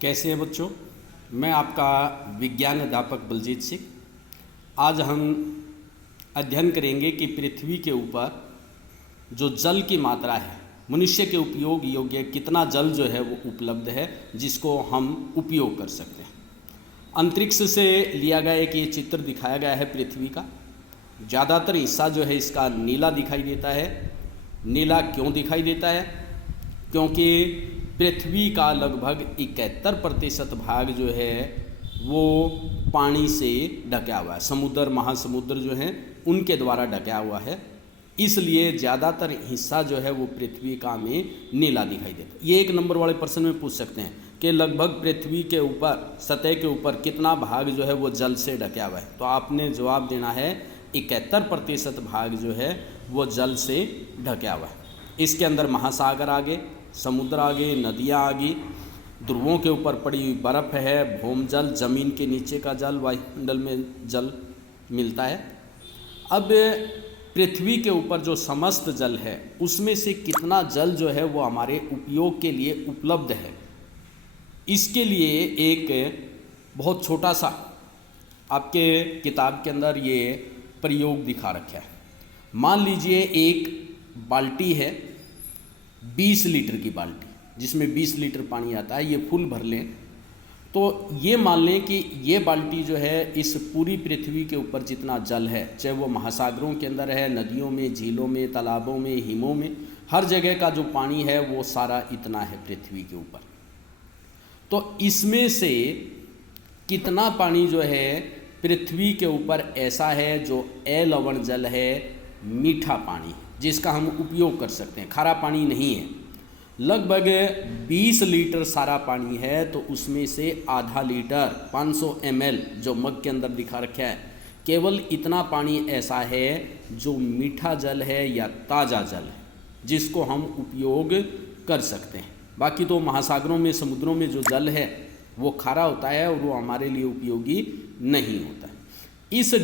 कैसे हैं बच्चों। मैं आपका विज्ञान अध्यापक बलजीत सिंह। आज हम अध्ययन करेंगे कि पृथ्वी के ऊपर जो जल की मात्रा है, मनुष्य के उपयोग योग्य कितना जल जो है वो उपलब्ध है जिसको हम उपयोग कर सकते हैं। अंतरिक्ष से लिया गया एक ये चित्र दिखाया गया है पृथ्वी का। ज़्यादातर हिस्सा जो है इसका नीला दिखाई देता है। नीला क्यों दिखाई देता है? क्योंकि पृथ्वी का लगभग 71% भाग जो है वो पानी से ढका हुआ है। समुद्र, महासमुद्र जो हैं उनके द्वारा ढका हुआ है, इसलिए ज़्यादातर हिस्सा जो है वो पृथ्वी का हमें नीला दिखाई देता है। ये 1 नंबर वाले प्रश्न में पूछ सकते हैं कि लगभग पृथ्वी के ऊपर, सतह के ऊपर कितना भाग जो है वो जल से ढका हुआ है। तो आपने जवाब देना है 71% भाग जो है वो जल से ढका हुआ है। इसके अंदर महासागर आगे, समुद्र आगे, नदियाँ आगे, ध्रुवों के ऊपर पड़ी हुई बर्फ़ है, भूमजल, ज़मीन के नीचे का जल, वायुमंडल में जल मिलता है। अब पृथ्वी के ऊपर जो समस्त जल है उसमें से कितना जल जो है वो हमारे उपयोग के लिए उपलब्ध है, इसके लिए एक बहुत छोटा सा आपके किताब के अंदर ये प्रयोग दिखा रखा है। मान लीजिए एक बाल्टी है, 20 लीटर की बाल्टी, जिसमें 20 लीटर पानी आता है। ये फुल भर लें तो ये मान लें कि ये बाल्टी जो है इस पूरी पृथ्वी के ऊपर जितना जल है, चाहे वो महासागरों के अंदर है, नदियों में, झीलों में, तालाबों में, हिमों में, हर जगह का जो पानी है वो सारा इतना है पृथ्वी के ऊपर। तो इसमें से कितना पानी जो है पृथ्वी के ऊपर ऐसा है जो अलवण जल है, मीठा पानी, जिसका हम उपयोग कर सकते हैं, खारा पानी नहीं है। लगभग 20 लीटर सारा पानी है, तो उसमें से आधा लीटर 500 ml जो मग के अंदर दिखा रखा है, केवल इतना पानी ऐसा है जो मीठा जल है या ताज़ा जल है, जिसको हम उपयोग कर सकते हैं। बाकी तो महासागरों में, समुद्रों में जो जल है वो खारा होता है और वो हमारे लिए उपयोगी नहीं होता है। इस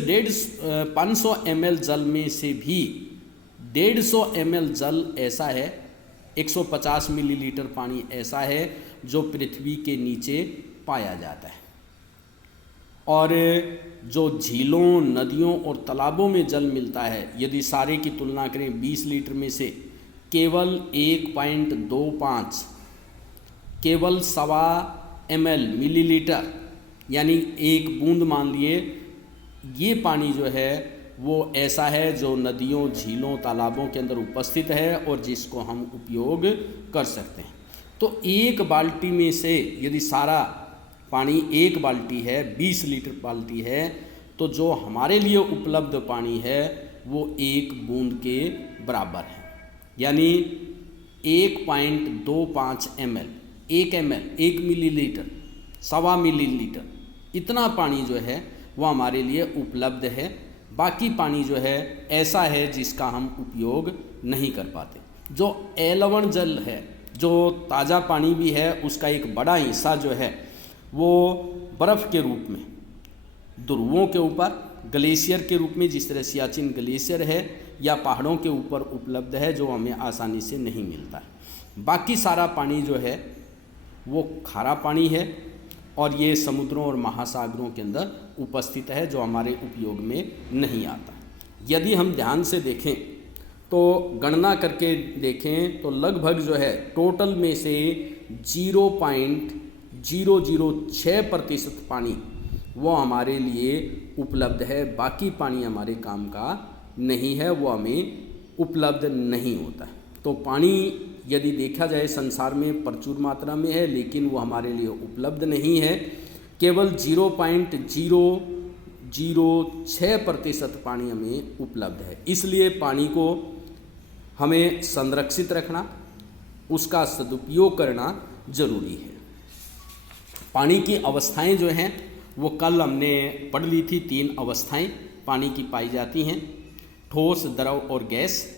500 ml जल में से भी 150 ml जल ऐसा है, 150 मिलीलीटर पानी ऐसा है जो पृथ्वी के नीचे पाया जाता है। और जो झीलों, नदियों और तालाबों में जल मिलता है, यदि सारे की तुलना करें 20 लीटर में से केवल 1.25, केवल 1.25 ml मिलीलीटर, यानी एक बूंद मान लिए, ये पानी जो है वो ऐसा है जो नदियों, झीलों, तालाबों के अंदर उपस्थित है और जिसको हम उपयोग कर सकते हैं। तो एक बाल्टी में से यदि सारा पानी, एक बाल्टी है, 20 लीटर बाल्टी है, तो जो हमारे लिए उपलब्ध पानी है वो एक बूंद के बराबर है, यानी 1.25 ml, 1 ml, 1 मिलीलीटर, 1.25 मिलीलीटर, इतना पानी जो है वो हमारे लिए उपलब्ध है। बाकी पानी जो है ऐसा है जिसका हम उपयोग नहीं कर पाते। जो अलवण जल है, जो ताज़ा पानी भी है, उसका एक बड़ा हिस्सा जो है वो बर्फ़ के रूप में ध्रुवों के ऊपर, ग्लेशियर के रूप में, जिस तरह सियाचिन ग्लेशियर है, या पहाड़ों के ऊपर उपलब्ध है, जो हमें आसानी से नहीं मिलता है। बाकी सारा पानी जो है वो खारा पानी है और ये समुद्रों और महासागरों के अंदर उपस्थित है, जो हमारे उपयोग में नहीं आता। यदि हम ध्यान से देखें तो गणना करके देखें तो लगभग जो है टोटल में से 0.006% पानी वो हमारे लिए उपलब्ध है। बाकी पानी हमारे काम का नहीं है, वो हमें उपलब्ध नहीं होता। तो पानी यदि देखा जाए संसार में प्रचुर मात्रा में है, लेकिन वो हमारे लिए उपलब्ध नहीं है। केवल 0.006% पानी हमें उपलब्ध है। इसलिए पानी को हमें संरक्षित रखना, उसका सदुपयोग करना जरूरी है। पानी की अवस्थाएं जो हैं वो कल हमने पढ़ ली थी। 3 अवस्थाएं पानी की पाई जाती हैं, ठोस, द्रव और गैस।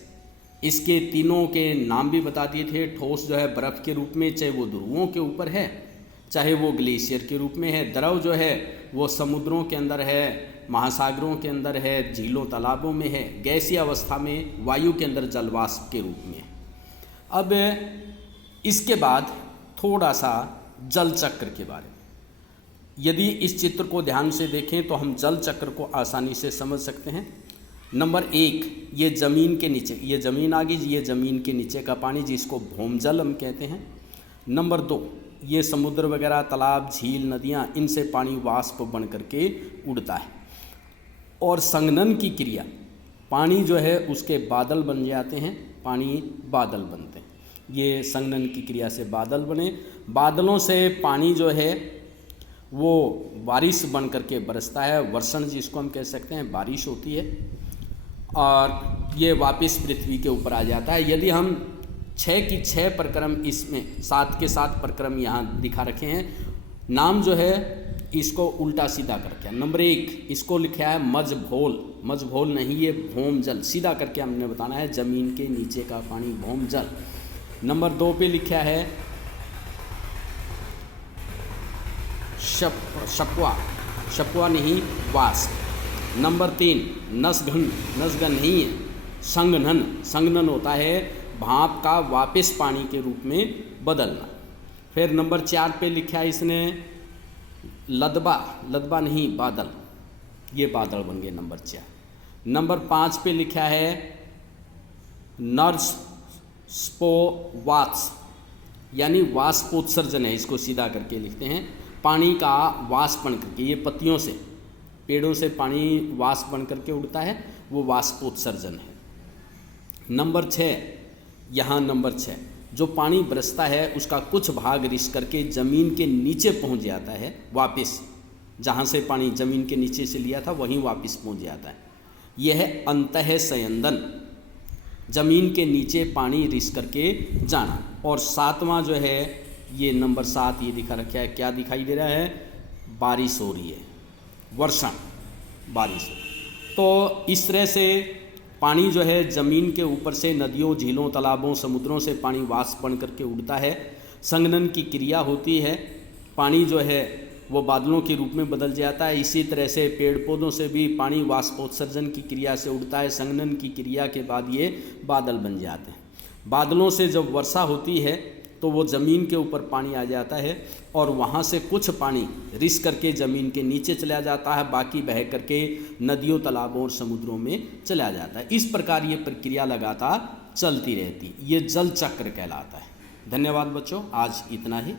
इसके तीनों के नाम भी बता दिए थे। ठोस जो है बर्फ़ के रूप में, चाहे वो ध्रुवों के ऊपर है, चाहे वो ग्लेशियर के रूप में है। द्रव जो है वो समुद्रों के अंदर है, महासागरों के अंदर है, झीलों, तालाबों में है। गैसीय अवस्था में वायु के अंदर जलवाष्प के रूप में है। अब इसके बाद थोड़ा सा जल चक्र के बारे में। यदि इस चित्र को ध्यान से देखें तो हम जल चक्र को आसानी से समझ सकते हैं। नंबर 1, ये ज़मीन के नीचे, ये ज़मीन आ गई, ये ज़मीन के नीचे का पानी जिसको भौमजल हम कहते हैं। नंबर 2, ये समुद्र वगैरह, तालाब, झील, नदियाँ, इनसे पानी वाष्प बन करके उड़ता है। और संघनन की क्रिया, पानी जो है उसके बादल बन जाते हैं, पानी बादल बनते हैं। ये संघनन की क्रिया से बादल बने, बादलों से पानी जो है वो बारिश बन करके बरसता है, वर्षण जिसको हम कह सकते हैं, बारिश होती है, और ये वापस पृथ्वी के ऊपर आ जाता है। यदि हम 6 की 6 प्रक्रम, इसमें 7 के 7 प्रक्रम यहाँ दिखा रखे हैं, नाम जो है इसको उल्टा सीधा करके। नंबर 1 इसको लिखा है मझभोल, मझभोल नहीं, ये भौमजल, सीधा करके हमने बताना है, ज़मीन के नीचे का पानी भौमजल। नंबर 2 पे लिखा है शपवा, शपवा नहीं, वाष्प। नंबर 3 नसघन, नसघन नहीं है, संघनन, संघनन होता है भाप का वापस पानी के रूप में बदलना। फिर नंबर 4 पे लिखा है इसने लदबा, लदबा नहीं, बादल, ये बादल बन गए नंबर 4। नंबर 5 पे लिखा है नर्स स्पोवात्स, यानी वाष्पोत्सर्जन है, इसको सीधा करके लिखते हैं, पानी का वाष्प बन करके, ये पत्तियों से, पेड़ों से पानी वाष्प बन करके उड़ता है, वो वाष्पोत्सर्जन है। नंबर 6, यहाँ नंबर 6, जो पानी बरसता है उसका कुछ भाग रिस करके ज़मीन के नीचे पहुँच जाता है, वापस जहाँ से पानी ज़मीन के नीचे से लिया था वहीं वापस पहुँच जाता है। यह है अंतः संयंदन, ज़मीन के नीचे पानी रिस करके जाना। और 7वां जो है, ये नंबर 7 ये दिखा रखा है, क्या दिखाई दे रहा है, बारिश हो रही है, वर्षा, बारिश। तो इस तरह से पानी जो है ज़मीन के ऊपर से नदियों, झीलों, तालाबों, समुद्रों से पानी वाष्प बन करके उड़ता है, संघनन की क्रिया होती है, पानी जो है वो बादलों के रूप में बदल जाता है। इसी तरह से पेड़ पौधों से भी पानी वाष्पोत्सर्जन की क्रिया से उड़ता है, संघनन की क्रिया के बाद ये बादल बन जाते हैं। बादलों से जब वर्षा होती है तो वो ज़मीन के ऊपर पानी आ जाता है, और वहाँ से कुछ पानी रिस करके ज़मीन के नीचे चला जाता है, बाकी बह करके नदियों, तालाबों और समुद्रों में चला जाता है। इस प्रकार ये प्रक्रिया लगातार चलती रहती है, ये जल चक्र कहलाता है। धन्यवाद बच्चों, आज इतना ही।